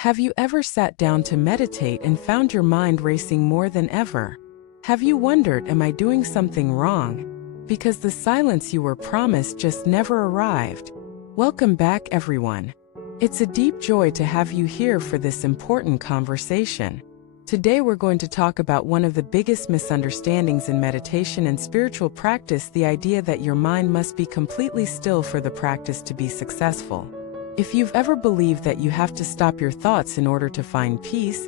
Have you ever sat down to meditate and found your mind racing more than ever? Have you wondered, am I doing something wrong? Because the silence you were promised just never arrived. Welcome back, everyone. It's a deep joy to have you here for this important conversation. Today we're going to talk about one of the biggest misunderstandings in meditation and spiritual practice, the idea that your mind must be completely still for the practice to be successful. If you've ever believed that you have to stop your thoughts in order to find peace,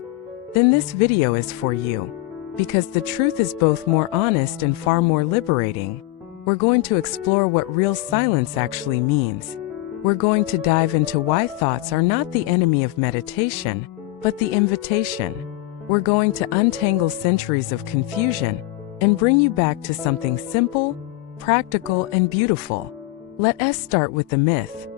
then this video is for you. Because the truth is both more honest and far more liberating. We're going to explore what real silence actually means. We're going to dive into why thoughts are not the enemy of meditation, but the invitation. We're going to untangle centuries of confusion and bring you back to something simple, practical, and beautiful. Let us start with the myth.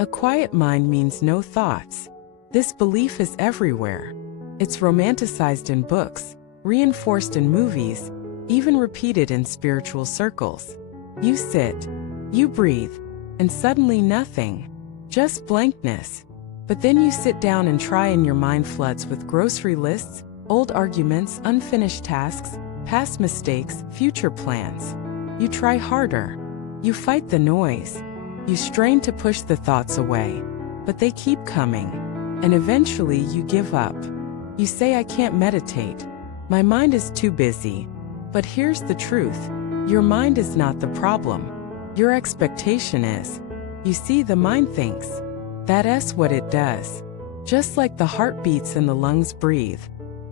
A quiet mind means no thoughts. This belief is everywhere. It's romanticized in books, reinforced in movies, even repeated in spiritual circles. You sit, you breathe, and suddenly nothing, just blankness. But then you sit down and try and your mind floods with grocery lists, old arguments, unfinished tasks, past mistakes, future plans. You try harder. You fight the noise. You strain to push the thoughts away, but they keep coming, and eventually you give up. You say, I can't meditate. My mind is too busy. But here's the truth. Your mind is not the problem. Your expectation is. You see, the mind thinks. That's what it does. Just like the heart beats and the lungs breathe.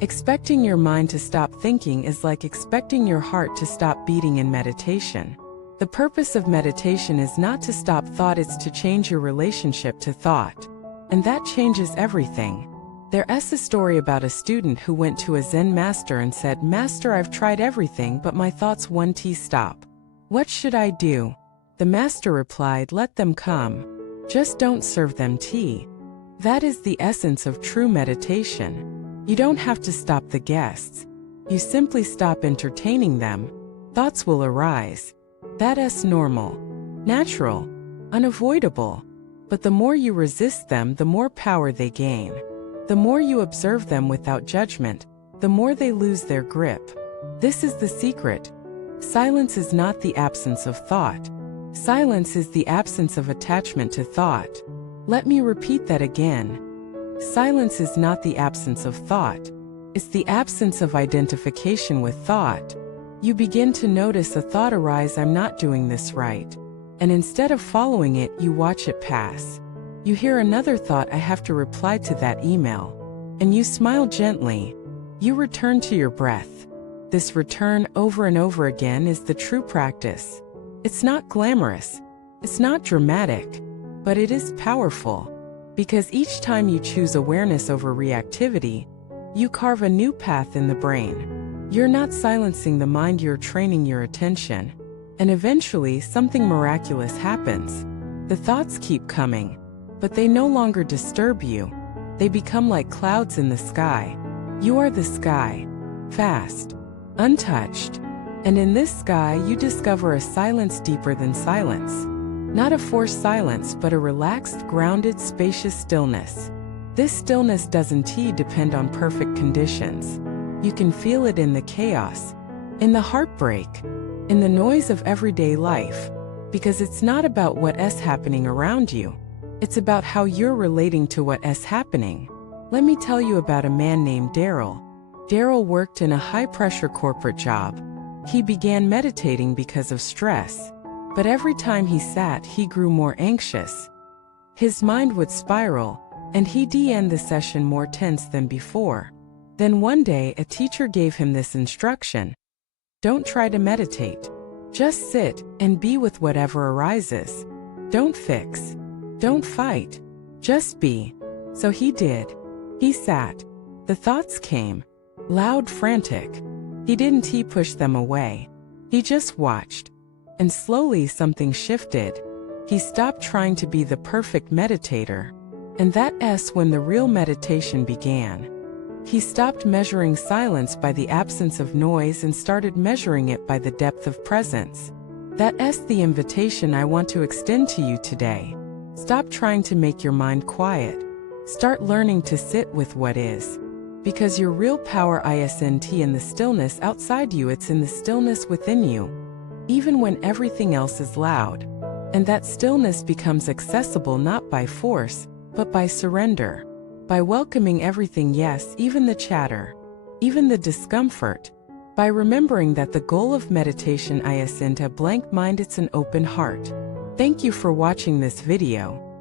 Expecting your mind to stop thinking is like expecting your heart to stop beating in meditation. The purpose of meditation is not to stop thought, it's to change your relationship to thought. And that changes everything. There's a story about a student who went to a Zen master and said, Master, I've tried everything, but my thoughts won't stop. What should I do? The master replied, let them come. Just don't serve them tea. That is the essence of true meditation. You don't have to stop the guests. You simply stop entertaining them. Thoughts will arise. That's normal, natural, unavoidable. But the more you resist them, the more power they gain. The more you observe them without judgment, the more they lose their grip. This is the secret. Silence is not the absence of thought. Silence is the absence of attachment to thought. Let me repeat that again. Silence is not the absence of thought. It's the absence of identification with thought. You begin to notice a thought arise, I'm not doing this right. And instead of following it, you watch it pass. You hear another thought, I have to reply to that email. And you smile gently. You return to your breath. This return over and over again is the true practice. It's not glamorous. It's not dramatic. But it is powerful. Because each time you choose awareness over reactivity, you carve a new path in the brain. You're not silencing the mind, you're training your attention. And eventually, something miraculous happens. The thoughts keep coming, but they no longer disturb you. They become like clouds in the sky. You are the sky, vast, untouched. And in this sky, you discover a silence deeper than silence. Not a forced silence, but a relaxed, grounded, spacious stillness. This stillness doesn't depend on perfect conditions. You can feel it in the chaos, in the heartbreak, in the noise of everyday life. Because it's not about what's happening around you. It's about how you're relating to what's happening. Let me tell you about a man named Daryl. Daryl worked in a high-pressure corporate job. He began meditating because of stress. But every time he sat, he grew more anxious. His mind would spiral, and he'd end the session more tense than before. Then one day, a teacher gave him this instruction. Don't try to meditate. Just sit and be with whatever arises. Don't fix. Don't fight. Just be. So he did. He sat. The thoughts came. Loud, frantic. He didn't push them away. He just watched. And slowly something shifted. He stopped trying to be the perfect meditator. And that's when the real meditation began. He stopped measuring silence by the absence of noise and started measuring it by the depth of presence. That's the invitation I want to extend to you today. Stop trying to make your mind quiet. Start learning to sit with what is. Because your real power isn't in the stillness outside you, it's in the stillness within you, even when everything else is loud. And that stillness becomes accessible not by force, but by surrender. By welcoming everything, yes, even the chatter, even the discomfort. By remembering that the goal of meditation isn't a blank mind, it's an open heart. Thank you for watching this video.